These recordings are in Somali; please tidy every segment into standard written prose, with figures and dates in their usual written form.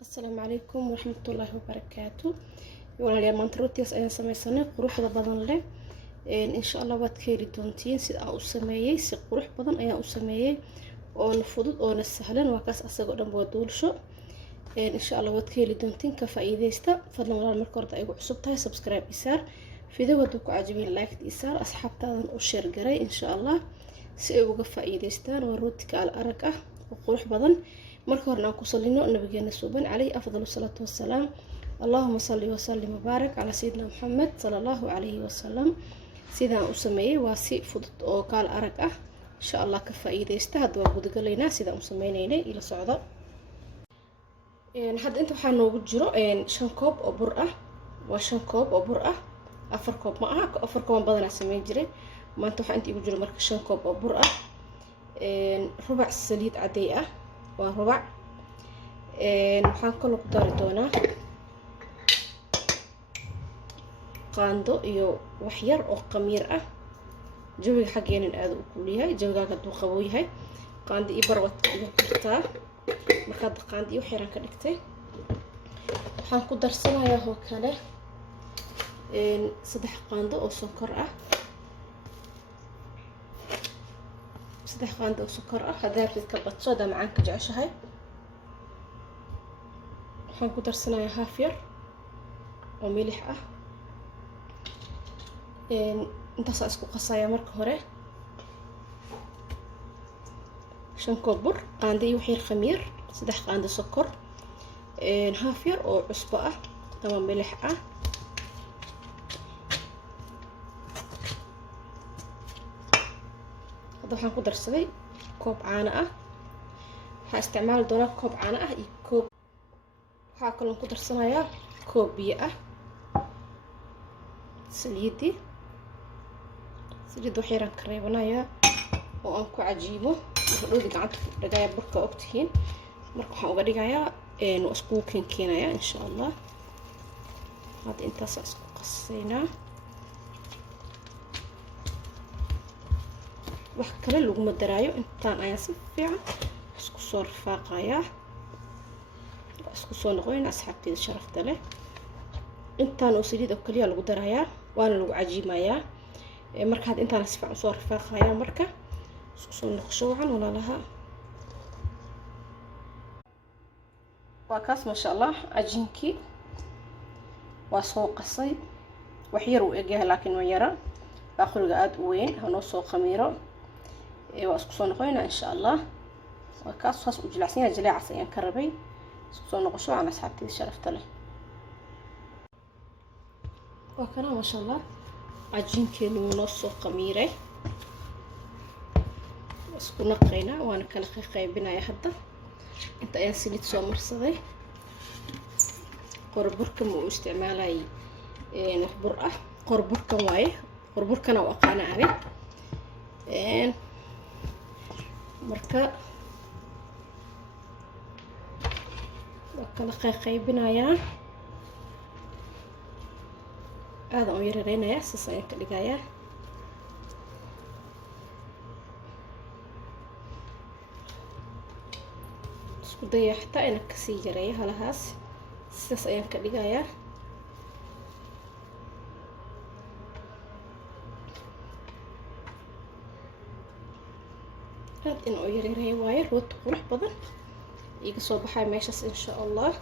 السلام عليكم ورحمة الله وبركاته. walaalayaal maanta rootigaas ayaan sameysanay quruxda badan leh. insha Allah waad ka heli doontiin sida aan u sameeyay. Si qurux badan ayaan u sameeyay oo fudud oo sahlan. waa kaas asagoo dhan waa duulsho. insha Allah waad ka heli doontiin ka faa'iideysta. fadlan walaal marka hore ay ugu cusub tahay subscribe isaar, video haduu ku cajabin like isaar, asxaabtaadan u share garay insha Allah si ay uga faa'iideystaan. waa rootiga al arag ah oo qurux badan. marka hore aan ku salino nabigeena suuban calayhi afdalu salaatu wassalaam. اللهم صل وسلم وبارك على سيدنا محمد صلى الله عليه وسلم. سيدنا أسميه واسي فضت أو قال أرقة إن شاء الله كفايدة يستهد وجود قلنا سيدنا أسمينينا إلى صعدة. حد أنت حنو بجرو شن كوب أو برقة وشن كوب أو برقة أفر كوب معها أفر كوب بدنا سمين جري ما أنتوا حنتي بجرو مركز شن كوب أو برقة ربع سليد عادية وربع حنكون قدر دونا qaando iyo wax yar oo qamiir ah. jawiga xageena aad u kulul yahay, jawiga haduu qabow yahay qaando iyo barwad iyo kartaa. marka qaando iyo xiran ka dhigtay waxaan ku darsanayaa oo kale 3 qaando oo sonkor ah. 3 qaando oo sonkor ah hadaa rabtid ka badso hadaa macaan ka jeceshahay. waxaan ku darsanayaa haaf yar oo milix ah. intaas isku qasaya marka hore 5 koob bur, qaando iyo wax yar khamiir, 3 qaando sokor, haaf yar oo cusbo ah ama milix ah. hadda waxaan ku darsaday koob caano ah. waxaan isticmaali doonaa koob caano ah iyo koob waxaa kaloo ku darsanayaa koob biyo ah. saliidi wax yaraan ka reebanayaa oo aan ku cajiimo. dhowdi gacanta ku dhagaya burka ogtihiin. marka waxaan uga dhigayaa isku keenayaa insha Allah. hadda intaas isku qasaynaa. wax kale laguma daraayo. intaan ayaan si fiican isku soo rafaaqayaa. isku soo noqonayna asxaabteeda sharafta leh. intaan oo saliid oo kaliya lagu darayaa waana lagu cajiimayaa. marka had intaan si fiican soo rafaaqayaa. marka isku soo noqosho wacan walaalaha. waa kaas ma sha Allah cajiinkii waa soo qasay. wax yar uu egyahay laakiin ma yara. baaquliga aad u weyn hanoo soo khamiiro. waa isku soo noqonayna insha Allah. waa kaas saas u jilacsan yahay. jileecas ayaan ka rabay. isku soo noqosho wacan asxaabteeda sharafta leh. waa kana ma sha Allah cajiinkeenu noo soo khamiiray. isku naqaynaa waana kala qaybinaya. hadda inta ayaan saliid soo marsaday. qorburka ma u isticmaalay wax bur ah. qorburkan waaye. qorburkana waa aqaana ani. marka waa kala qaybinayaa. aad aan yareynaya saas ayaan ka dhigayaa. isku daya xataa inaan kasii yareeyo halahaas. sidaas ayaan ka dhigayaa. aad in oo yareeyo waaye. rooti qurux badan iga soo baxay meeshaas insha Allah.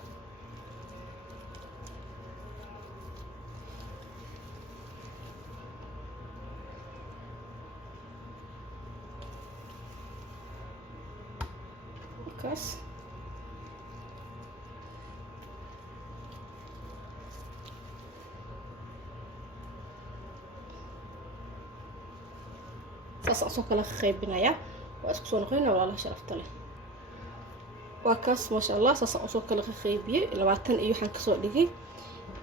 kaas saas soo kala qaybinayaa. waa isku soo noqonayna walaalaha sharafta leh. waa kaas ma sha Allah saas soo kala qaybiyay. 20 iyo waxaan ka soo dhigay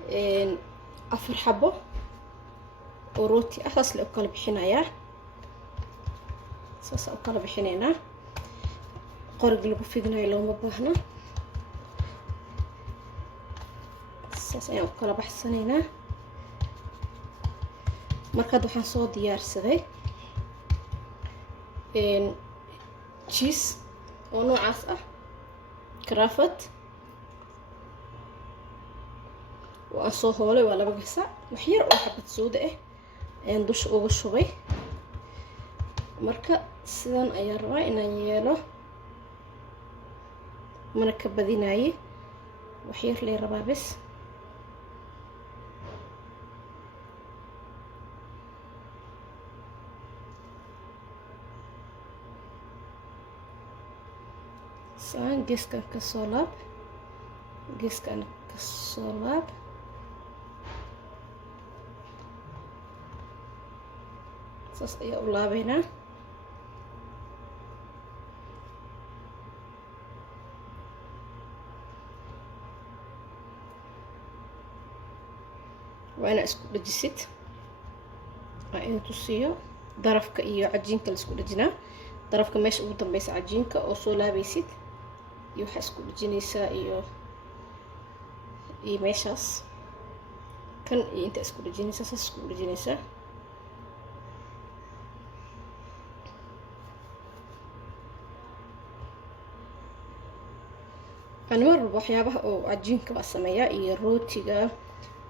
4 xabo oo rooti ah. saas la kala bixinayaa. saas u kala bixinaynaa. qorig lagu fidinayo looma baahna. saas ayaan u kala baxsanaynaa. markaad waxaan soo diyaarsaday cheese oo noocaas ah. كرافت waan soo hoolay waa 2 gasac wax yar oo xabad sooda ah ayaan dusha uga shubay marka sidan ayaan rabaa inaan yeelo mana ka badinaaye wax yar lee rabaa bas saan geeskan ka soo laab geeskan ka soo laab saas ayaa u laabeynaa waa inaa isku dhajisid waa inaa tusiyo darafka iyo cajiinka la isku dhajinaa darafka meesha ugu dambeysa cajiinka oo soo laabaysid iyo waxaa isku dhajinaysaa iyo meeshaas kan iyo inta isku dhajinaysaa saas isku dhajinaysaa أنا مرة waxyaabaha oo cajiinka baa sameeyaa iyo rootiga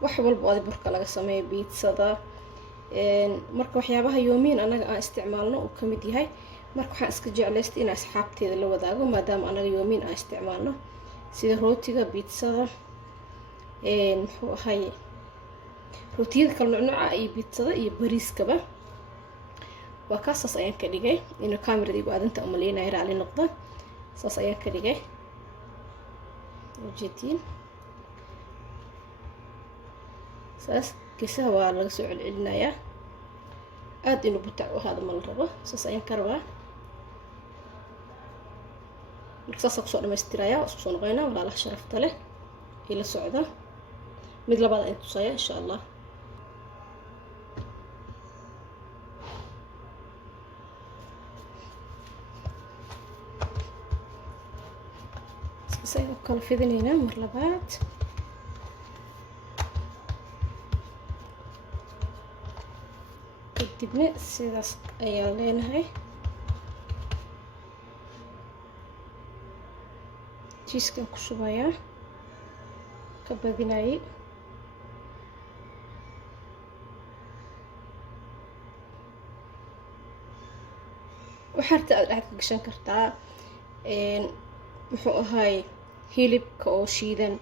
wax walba oo burka laga sameeyo pizza marka waxyaabaha yoomiin anaga aan isticmaalno oo kamid yahay marka waxaan iska jeclaystay in asxaabteeda la wadaago maadaama anaga yoomiin aan isticmaalno sida rootiga pizzada muxuu ahay rootiyada kala nooca iyo pizzada iyo bariiskaba waa kaasas ayaan ka dhigay in kaamirada igu aadanta uma leeyahay raali noqda saas ayaan ka dhigay وجدين ساس كيسها waa laga soo celcelinayaa aad inuu butac u hada ma la rabo saas ayaan ka rabaa marka saas ku soo dhameystirayaa isku soo noqoynaa walaalaha sharafta leh ila socda mid labaad ay tusaya insha Allah saynu kala fidinaynaa mar labaad kadibna sidaas ayaan leenahay jiiskan ku shubayaa ka badinayay waxaad aad ka gashan kartaa muxuu ahay hilibka oo shiidan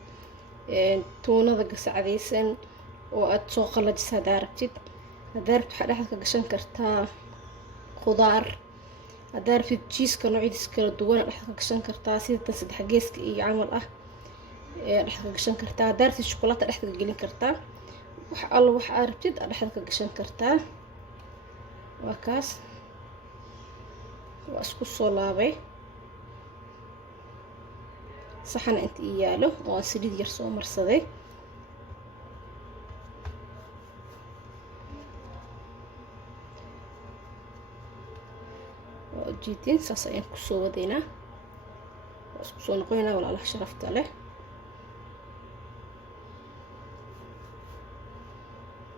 tuunada gasacadaysan oo aad soo qalajisa hadaa rabtid waxaa dhexda ka gashan kartaa khudaar hadaa rabtid jiiska noocyadiisa kala duwan dhexda ka gashan kartaa sida tan 3 geeska iyo camal ah dhexda ka gashan kartaa hadaa rabtid shukulaato dhexda ka gelin kartaa wax alla wax aad rabtid dhexda ka gashan kartaa waa kaas waa isku soo laabay saxan inta iyaalo oo saliid yar soo marsaday oo jiitin saas ayaan ku soo wadaynaa waa isku soo noqoynaa walaalaha sharafta leh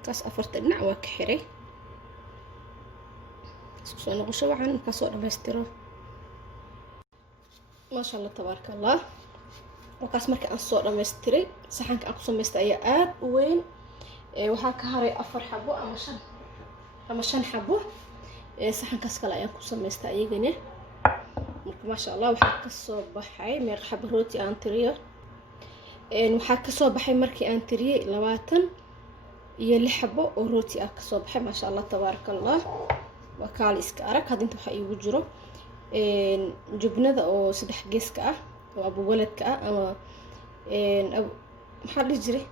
kaas afarta dhinac waa ka xiray isku soo noqosho waxaan ka soo dhameystiro ما شاء الله تبارك الله وكاس markii aan soo dhameystiray saxanka aan ku sameystay ayaa aad u weyn waxa ka haray 4 xabo ama 5 xabo saxankaas kale ayaan ku sameystay ayagana marka ma sha Allah waxa ka soo baxay meeq xabo rooti aan tiriyo waxa ka soo baxay markii aan tiriyay 20 iyo 6 xabo oo rooti ah ka soo baxay ma sha Allah تبارك الله waa kaal iska arag hadinta waxa igu jiro jubnada oo 3 geeska ah oo abu waladka ah ama maxaa la jiray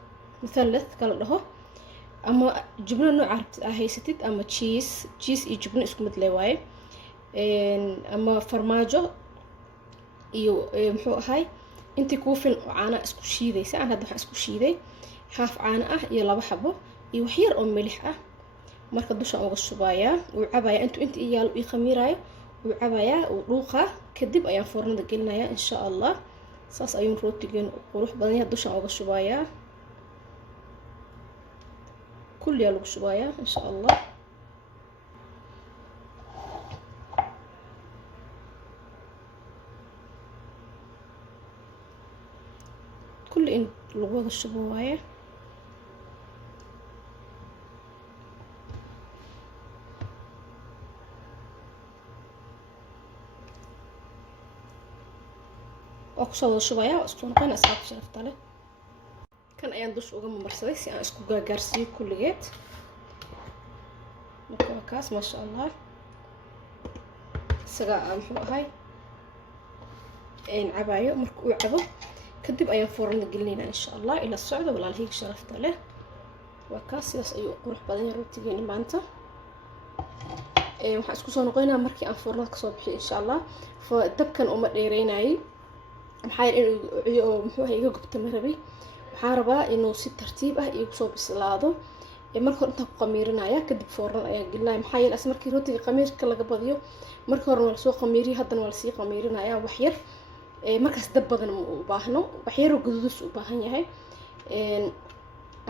مثلث kala dhaho ama jubna nooc carabta ah haysatid ama cheese iyo jubna isku mid leh waaye ama farmaajo iyo muxuu ahay intii ku fil caana isku shiidaysa aan hadda waxa isku shiiday haaf caana ah iyo 2 xabo iyo wax yar oo milix ah marka dusha uga shubaya uu cabaya intuu inta iyaal ii khamiirayo uu cabaya uu dhuuqa kadib ayaan foornada gelinaya insha Allah saas ayuu rootigan qurux badan yahay dusha uga shubaya kulli lagu shubaya insha Allah kulli in lagu wada shubo waaye kusoo wada shubayaa isku noqon asxaabta sharafta leh kan ayaan dush uga marsaday si aan isku gaarsiiyo kulligeed marka kaas ma sha Allah isaga muxuu ahay cabayo marka uu cabo kadib ayaan foornada gelinayna insha Allah ila socdo walaalahayga sharafta leh waa kaas sidaas ayuu qurux badan yahay rootigeena maanta waxaan isku soo noqonaynaa markii aan foornada kasoo bixiyo insha Allah dabkan uma dheereynayay maxaa inuu muxuu ahay iga gubta marabay waxaan rabaa inuu si tartiib ah igu soo bislaado marka hore intaan ku qamiirinaya kadib foornada ayaan gelinaya maxaa yeelay markii rootiga qamiirka laga badiyo marka hore waa lasoo qamiiriyo haddana waa lasii qamiirinaya wax yar markaas dab badan ma u baahno wax yar oo guduudus u baahan yahay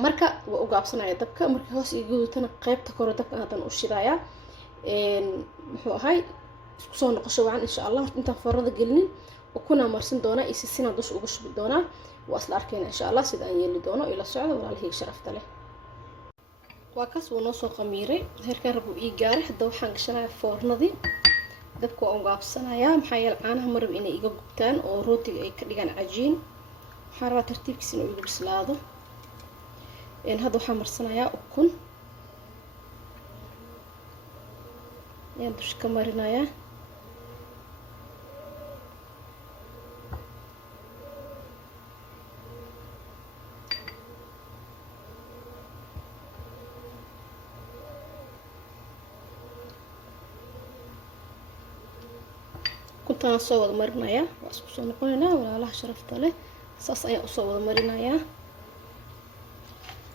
marka waa u gaabsanaya dabka markii hoos iyo guduudtana qaybta kore dabka haddana u shidaya muxuu ahay isku soo noqosho wacan insha Allah intaan foornada gelinin ukuna marsin doona iyo sisina dush uga shubi doona waa isla arkayna insha Allah sida aan yeeli doono ila socdo walaalahayga sharafta leh waa kaas uu noo soo qamiiray heerkan rabu ii gaaray hadda waxaan gashanayaa foornadii dabka waa u gaabsanayaa maxaa yeelay caanaha marab inay iga gubtaan oo rootiga ay ka dhigaan cajiin waxaan rabaa tartiibkiisa inuu igu bislaado hadda waxaan marsanayaa ukun ayaan dusha ka marinayaa kuntaan soo wada marinayaa waa isku soo noqonaynaa walaalaha sharafta leh saas ayaan usoo wada marinayaa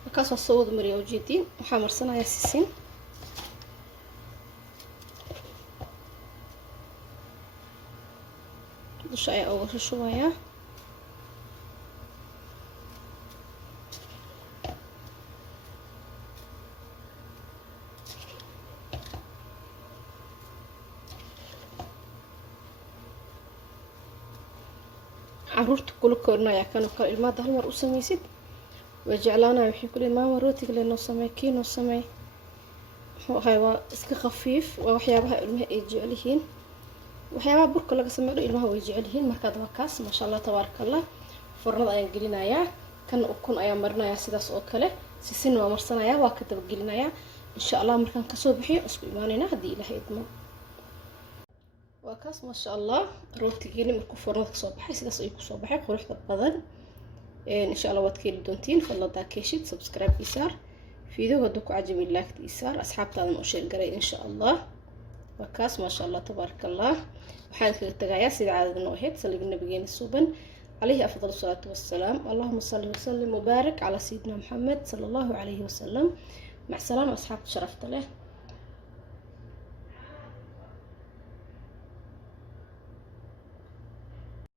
markaas waa soo wada mariyaa ujeediin waxaa marsanayaa sisin dusha ayaa uga shubayaa caruurta kula korinaya kan kale ilmaha hal mar u samaysid way jeclaanayaan waxay ku leeyihiin maama rootiga leenoo samee kiinoo samee muxuu ahay waa iska khafiif waa waxyaabaha ilmaha ay jecel yihiin waxyaabaha burka laga sameeyo ilmaha way jecel yihiin markaad waa kaas ma sha Allah tabaarakallah foornada ayaan gelinayaa kan ukun ayaan marinayaa sidaas oo kale sisin waa marsanayaa waa ka daba gelinayaa insha Allah markaan ka soo bixiyo isku imaanayna hadii Ilaahay idmo waa kaas ma sha Allah rootigeena markuu foornada ka soo baxay sidaas ayuu ku soo baxay quruxda badan insha Allah waad ka heli doontiin fadlan keeshid subscribe isaar fiidiyowga hadduu ku cajabay like isaar asxaabtaadan u sheer garay insha Allah waa kaas ma sha Allah tabaarakallah waxaan kaga tagayaa sida caadada noo ahayd saliga nabigeena suban عليه أفضل الصلاة والسلام اللهم صل وسلم وبارك على سيدنا محمد صلى الله عليه وسلم مع السلامة أصحاب شرفت له